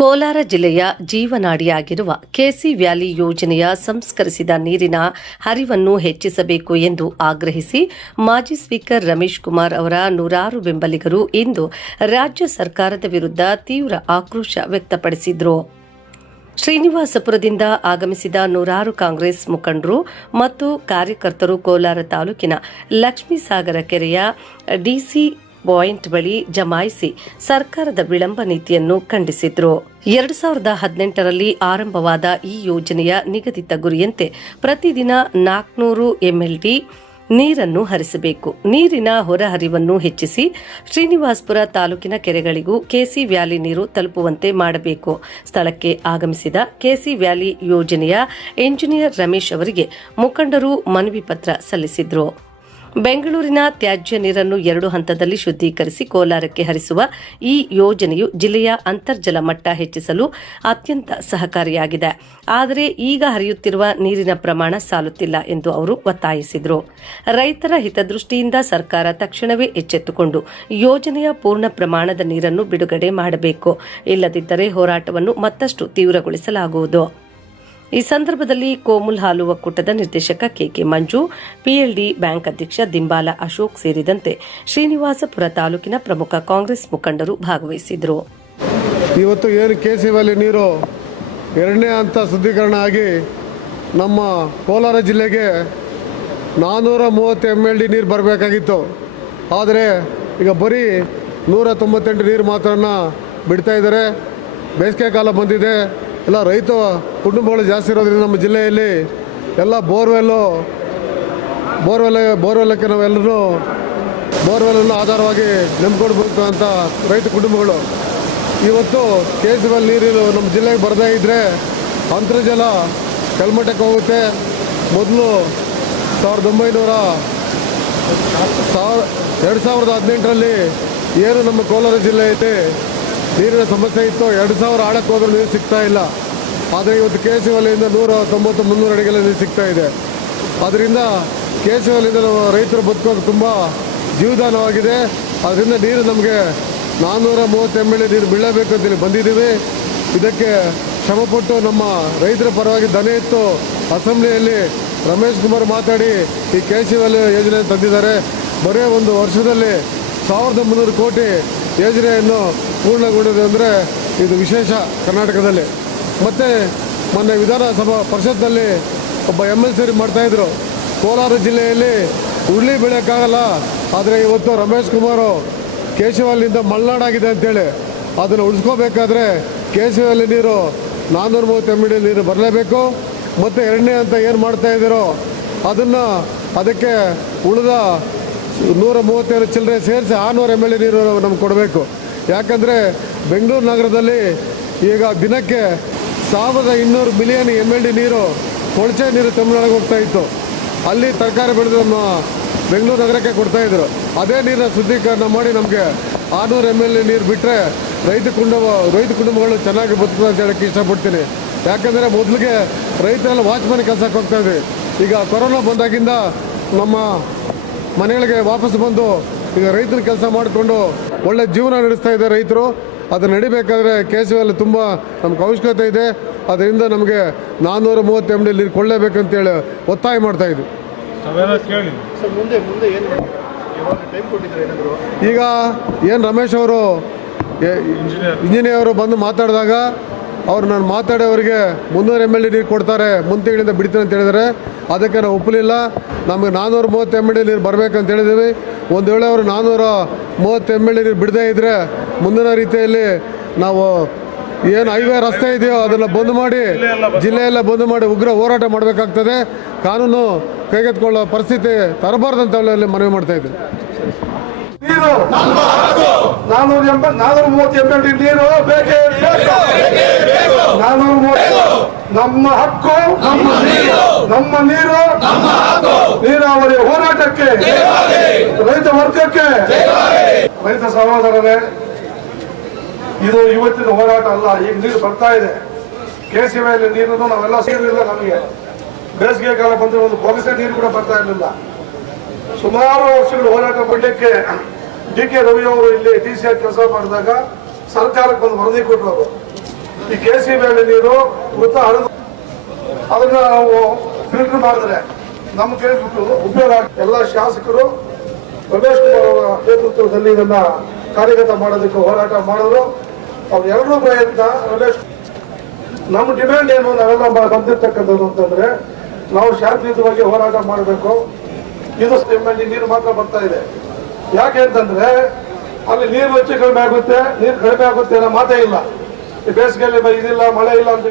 ಕೋಲಾರ ಜಿಲ್ಲೆಯ ಜೀವನಾಡಿಯಾಗಿರುವ KC valley ಯೋಜನೆಯ ಸಂಸ್ಕರಿಸಿದ ನೀರಿನ ಹರಿವನ್ನು ಹೆಚ್ಚಿಸಬೇಕು ಎಂದು ಆಗ್ರಹಿಸಿ ಮಾಜಿ ಸ್ಪೀಕರ್ ರಮೇಶ್ ಕುಮಾರ್ ಅವರ ನೂರಾರು ಬೆಂಬಲಿಗರು ಇಂದು ರಾಜ್ಯ ಸರ್ಕಾರದ ವಿರುದ್ಧ ತೀವ್ರ ಆಕ್ರೋಶ ವ್ಯಕ್ತಪಡಿಸಿದರು. ಶ್ರೀನಿವಾಸಪುರದಿಂದ ಆಗಮಿಸಿದ ನೂರಾರು ಕಾಂಗ್ರೆಸ್ ಮುಖಂಡರು ಮತ್ತು ಕಾರ್ಯಕರ್ತರು ಕೋಲಾರ ತಾಲೂಕಿನ ಲಕ್ಷ್ಮೀಸಾಗರ ಕೆರೆಯ ಡಿಸಿ ಪಾಯಿಂಟ್ ಬಳಿ ಜಮಾಯಿಸಿ ಸರ್ಕಾರದ ವಿಳಂಬ ನೀತಿಯನ್ನು ಖಂಡಿಸಿದ್ರು. 2018ರಲ್ಲಿ ಆರಂಭವಾದ ಈ ಯೋಜನೆಯ ನಿಗದಿತ ಗುರಿಯಂತೆ ಪ್ರತಿದಿನ 400 MLD ನೀರನ್ನು ಹರಿಸಬೇಕು. ನೀರಿನ ಹೊರಹರಿವನ್ನು ಹೆಚ್ಚಿಸಿ ಶ್ರೀನಿವಾಸಪುರ ತಾಲೂಕಿನ ಕೆರೆಗಳಿಗೂ ಕೆಸಿ ವ್ಯಾಲಿ ನೀರು ತಲುಪುವಂತೆ ಮಾಡಬೇಕು. ಸ್ಥಳಕ್ಕೆ ಆಗಮಿಸಿದ ಕೆಸಿ ವ್ಯಾಲಿ ಯೋಜನೆಯ ಎಂಜಿನಿಯರ್ ರಮೇಶ್ ಅವರಿಗೆ ಮುಖಂಡರು ಮನವಿ ಪತ್ರ ಸಲ್ಲಿಸಿದರು. ಬೆಂಗಳೂರಿನ ತ್ಯಾಜ್ಯ ನೀರನ್ನು 2 ಹಂತದಲ್ಲಿ ಶುದ್ಧೀಕರಿಸಿ ಕೋಲಾರಕ್ಕೆ ಹರಿಸುವ ಈ ಯೋಜನೆಯು ಜಿಲ್ಲೆಯ ಅಂತರ್ಜಲ ಮಟ್ಟ ಹೆಚ್ಚಿಸಲು ಅತ್ಯಂತ ಸಹಕಾರಿಯಾಗಿದೆ. ಆದರೆ ಈಗ ಹರಿಯುತ್ತಿರುವ ನೀರಿನ ಪ್ರಮಾಣ ಸಾಲುತ್ತಿಲ್ಲ ಎಂದು ಅವರು ಒತ್ತಾಯಿಸಿದರು. ರೈತರ ಹಿತದೃಷ್ಟಿಯಿಂದ ಸರ್ಕಾರ ತಕ್ಷಣವೇ ಎಚ್ಚೆತ್ತುಕೊಂಡು ಯೋಜನೆಯ ಪೂರ್ಣ ಪ್ರಮಾಣದ ನೀರನ್ನು ಬಿಡುಗಡೆ ಮಾಡಬೇಕು. ಇಲ್ಲದಿದ್ದರೆ ಹೋರಾಟವನ್ನು ಮತ್ತಷ್ಟು ತೀವ್ರಗೊಳಿಸಲಾಗುವುದು. ಈ ಸಂದರ್ಭದಲ್ಲಿ ಕೋಮುಲ್ ಹಾಲು ಒಕ್ಕೂಟದ ನಿರ್ದೇಶಕ ಕೆಕೆ ಮಂಜು, ಪಿಎಲ್ಡಿ ಬ್ಯಾಂಕ್ ಅಧ್ಯಕ್ಷ ದಿಂಬಾಲ ಅಶೋಕ್ ಸೇರಿದಂತೆ ಶ್ರೀನಿವಾಸಪುರ ತಾಲೂಕಿನ ಪ್ರಮುಖ ಕಾಂಗ್ರೆಸ್ ಮುಖಂಡರು ಭಾಗವಹಿಸಿದರು. ಇವತ್ತು ಏನು ಕೆಸಿ ವ್ಯಾಲಿ ನೀರು 2ನೇ ಹಂತ ಶುದ್ಧೀಕರಣ ಆಗಿ ನಮ್ಮ ಕೋಲಾರ ಜಿಲ್ಲೆಗೆ 430 MLD ನೀರು ಬರಬೇಕಾಗಿತ್ತು. ಆದರೆ ಈಗ ಬರೀ 198 ನೀರು ಮಾತ್ರ ಬಿಡ್ತಾ ಇದ್ದಾರೆ. ಬೇಸಿಗೆ ಕಾಲ ಬಂದಿದೆ. ಎಲ್ಲ ರೈತ ಕುಟುಂಬಗಳು ಜಾಸ್ತಿ ಇರೋದ್ರಿಂದ ನಮ್ಮ ಜಿಲ್ಲೆಯಲ್ಲಿ ಎಲ್ಲ ಬೋರ್ವೆಲ್ಲಕ್ಕೆ ನಾವೆಲ್ಲರೂ ಬೋರ್ವೆಲ್ಲನ್ನು ಆಧಾರವಾಗಿ ನಂಬಿಕೊಡ್ಬೇಕು ಅಂತ ರೈತ ಕುಟುಂಬಗಳು ಇವತ್ತು ಕೆಸಿ ವ್ಯಾಲಿ ನೀರು ನಮ್ಮ ಜಿಲ್ಲೆಗೆ ಬರದೇ ಇದ್ದರೆ ಅಂತರ್ಜಲ ಕೆಳಮಟ್ಟಕ್ಕೆ ಹೋಗುತ್ತೆ. ಮೊದಲು 2018ರಲ್ಲಿ ಏನು ನಮ್ಮ ಕೋಲಾರ ಜಿಲ್ಲೆಯಲ್ಲಿ ನೀರಿನ ಸಮಸ್ಯೆ ಇತ್ತು. 2000 ಆಳಕ್ಕೆ ಹೋದ್ರೆ ನೀರು ಸಿಗ್ತಾ ಇಲ್ಲ. ಆದರೆ ಇವತ್ತು ಕೆಸಿ ವ್ಯಾಲಿಯಿಂದ 190-300 ಅಡಿಗೆಲ್ಲ ನೀರು ಸಿಗ್ತಾ ಇದೆ. ಅದರಿಂದ ಕೆಸಿ ವ್ಯಾಲಿಯಿಂದ ನಾವು ರೈತರು ಬದುಕೋದು ತುಂಬ ಜೀವದಾನವಾಗಿದೆ. ಅದರಿಂದ ನೀರು ನಮಗೆ 430 MLD ನೀರು ಬೀಳಬೇಕು ಅಂತೇಳಿ ಬಂದಿದ್ದೀವಿ. ಇದಕ್ಕೆ ಶ್ರಮಪಟ್ಟು ನಮ್ಮ ರೈತರ ಪರವಾಗಿ ದನಿ ಇತ್ತು ಅಸೆಂಬ್ಲಿಯಲ್ಲಿ ರಮೇಶ್ ಕುಮಾರ್ ಮಾತಾಡಿ ಈ ಕೆಸಿ ವ್ಯಾಲಿ ಯೋಜನೆ ತಂದಿದ್ದಾರೆ. ಬರೀ ಒಂದು ವರ್ಷದಲ್ಲಿ 1300 ಕೋಟಿ ಯೋಜನೆಯನ್ನು ಪೂರ್ಣಗೊಂಡಿದೆ ಅಂದರೆ ಇದು ವಿಶೇಷ ಕರ್ನಾಟಕದಲ್ಲಿ. ಮತ್ತು ಮೊನ್ನೆ ವಿಧಾನಸಭಾ ಪರಿಷತ್ನಲ್ಲಿ ಒಬ್ಬ MLC ಮಾಡ್ತಾಯಿದ್ರು, ಕೋಲಾರ ಜಿಲ್ಲೆಯಲ್ಲಿ ಹುರುಳಿ ಬೆಳೆಯೋಕ್ಕಾಗಲ್ಲ, ಆದರೆ ಇವತ್ತು ರಮೇಶ್ ಕುಮಾರು ಕೆಸಿ ವ್ಯಾಲಿಯಿಂದ ಮಲೆನಾಡಾಗಿದೆ ಅಂತೇಳಿ ಅದನ್ನು ಉಳಿಸ್ಕೋಬೇಕಾದ್ರೆ ಕೆಸಿ ವ್ಯಾಲಿ ನೀರು 430 MLD ನೀರು ಬರಲೇಬೇಕು. ಮತ್ತು 2ನೇ ಹಂತ ಏನು ಮಾಡ್ತಾಯಿದ್ದೀರೋ ಅದಕ್ಕೆ ಉಳಿದ 137 ಚಿಲ್ಲರೆ ಸೇರಿಸಿ 600 MLD ನೀರು ನಮ್ಗೆ ಕೊಡಬೇಕು. ಯಾಕಂದರೆ ಬೆಂಗಳೂರು ನಗರದಲ್ಲಿ ಈಗ ದಿನಕ್ಕೆ 1200 ಮಿಲಿಯನ್ MLD ನೀರು ಕೊಳಚೆ ನೀರು ತಮಿಳುನಾಡಿಗೆ ಹೋಗ್ತಾ ಇತ್ತು. ಅಲ್ಲಿ ತರಕಾರಿ ಬೆಳೆದು ನಮ್ಮ ಬೆಂಗಳೂರು ನಗರಕ್ಕೆ ಕೊಡ್ತಾಯಿದ್ರು. ಅದೇ ನೀರನ್ನ ಶುದ್ಧೀಕರಣ ಮಾಡಿ ನಮಗೆ 600 MLD ನೀರು ಬಿಟ್ಟರೆ ರೈತ ಕುಟುಂಬಗಳು ಚೆನ್ನಾಗಿ ಬದುಕುತ್ತೆ ಅಂತ ಹೇಳೋಕ್ಕೆ ಇಷ್ಟಪಡ್ತೀನಿ. ಯಾಕಂದರೆ ಮೊದಲಿಗೆ ರೈತರೆಲ್ಲ ವಾಚ್ಮನ್ ಕೆಲಸಕ್ಕೆ ಹೋಗ್ತಾಯಿದ್ವಿ. ಈಗ ಕೊರೋನಾ ಬಂದಾಗಿಂದ ನಮ್ಮ ಮನೆಗಳಿಗೆ ವಾಪಸ್ ಬಂದು ಈಗ ರೈತರ ಕೆಲಸ ಮಾಡಿಕೊಂಡು ಒಳ್ಳೆ ಜೀವನ ನಡೆಸ್ತಾ ಇದ್ದಾರೆ ರೈತರು. ಅದು ನಡಿಬೇಕಾದ್ರೆ ಕೆಸಿ ವ್ಯಾಲಿ ತುಂಬ ನಮ್ಗೆ ಅವಶ್ಯಕತೆ ಇದೆ. ಅದರಿಂದ ನಮಗೆ 430 MLD ನೀರು ಕೊಳ್ಳೇಬೇಕಂತೇಳಿ ಒತ್ತಾಯ ಮಾಡ್ತಾಯಿದ್ವಿ. ಈಗ ಏನು ರಮೇಶ್ ಅವರು ಇಂಜಿನಿಯರ್ ಅವರು ಬಂದು ಮಾತಾಡಿದಾಗ ನಾನು ಮಾತಾಡಿ ಅವರಿಗೆ 300 MLD ನೀರು ಕೊಡ್ತಾರೆ, ಮುಂದೆ ತಿಂಗಳಿಂದ ಬಿಡ್ತೀನಿ ಅಂತ ಹೇಳಿದರೆ ಅದಕ್ಕೆ ನಾವು ಒಪ್ಪಲಿಲ್ಲ. ನಮಗೆ 430 MLD ನೀರು ಬರಬೇಕಂತ ಹೇಳಿದ್ದೀವಿ. ಒಂದು ವೇಳೆ ಅವರು 430 MLD ನೀರು ಬಿಡದೇ ಇದ್ದರೆ ಮುಂದಿನ ರೀತಿಯಲ್ಲಿ ನಾವು ಏನು ಹೈವೇ ರಸ್ತೆ ಇದೆಯೋ ಅದನ್ನು ಬಂದ್ ಮಾಡಿ ಜಿಲ್ಲೆಯೆಲ್ಲ ಬಂದ್ ಮಾಡಿ ಉಗ್ರ ಹೋರಾಟ ಮಾಡಬೇಕಾಗ್ತದೆ. ಕಾನೂನು ಕೈಗೆತ್ತಿಕೊಳ್ಳೋ ಪರಿಸ್ಥಿತಿ ತರಬಾರ್ದಂತ ಅಲ್ಲಿ ಮನವಿ ಮಾಡ್ತಾ ಇದ್ದೀವಿ. 430 MLD ನೀರು ಬೇಕೇ ಬೇಕು. 430 ನಮ್ಮ ಹಕ್ಕು, ನಮ್ಮ ನೀರು, ನೀರಾವರಿ ಹೋರಾಟಕ್ಕೆ, ರೈತ ವರ್ಗಕ್ಕೆ, ರೈತ ಸಹೋದರರೇ, ಇದು ಇವತ್ತಿನ ಹೋರಾಟ ಅಲ್ಲ. ಈಗ ನೀರು ಬರ್ತಾ ಇದೆ. ಕೆಸಿ ವ್ಯಾಲಿ ನೀರನ್ನು ನಾವೆಲ್ಲ ಸೇರಿಲ್ಲ. ನಮಗೆ ಬೇಸಿಗೆ ಕಾಲ ಬಂದರೆ ಒಂದು ಬೊಗಸೆ ನೀರು ಕೂಡ ಬರ್ತಾ ಇರಲಿಲ್ಲ. ಸುಮಾರು ವರ್ಷಗಳು ಹೋರಾಟ ಮಾಡಲಿಕ್ಕೆ ಡಿ ಕೆ ರವಿ ಅವರು ಇಲ್ಲಿ ಡಿ ಸಿ ಆಗಿ ಕೆಲಸ ಮಾಡಿದಾಗ ಸರ್ಕಾರಕ್ಕೆ ಒಂದು ವರದಿ ಕೊಟ್ಟರು. ಈ KCB ನೀರು ಗೊತ್ತ ಅದನ್ನ ನಾವು ಫಿಲ್ಟರ್ ಮಾಡಿದ್ರೆ ನಮ್ಗೆ ಉಪಯೋಗ ಎಲ್ಲ ಶಾಸಕರು ರಮೇಶ್ ಕುಮಾರ್ ಅವರ ನೇತೃತ್ವದಲ್ಲಿ ಇದನ್ನ ಕಾರ್ಯಗತ ಮಾಡೋದಕ್ಕೆ ಹೋರಾಟ ಮಾಡಿದ್ರು. ಅವ್ರೆಲ್ಲರೂ ಪ್ರಯತ್ನ ರಮೇಶ್ ನಮ್ಮ ಡಿಮ್ಯಾಂಡ್ ಏನು ನಾವೆಲ್ಲ ಬಂದಿರ್ತಕ್ಕಂಥದ್ದು ಅಂತಂದ್ರೆ ನಾವು ಶಾಂತಿಯುತವಾಗಿ ಹೋರಾಟ ಮಾಡಬೇಕು. ಇದು ನೀರು ಮಾತ್ರ ಬರ್ತಾ ಇದೆ. ಯಾಕೆ ಅಂತಂದ್ರೆ ಅಲ್ಲಿ ನೀರು ಹೆಚ್ಚು ಕಡಿಮೆ ಆಗುತ್ತೆ, ನೀರು ಕಡಿಮೆ ಆಗುತ್ತೆ ಅನ್ನೋ ಮಾತೇ ಇಲ್ಲ. ಈ ಬೇಸಿಗೆಯಲ್ಲಿ ಇದಿಲ್ಲ, ಮಳೆ ಇಲ್ಲ ಅಂತ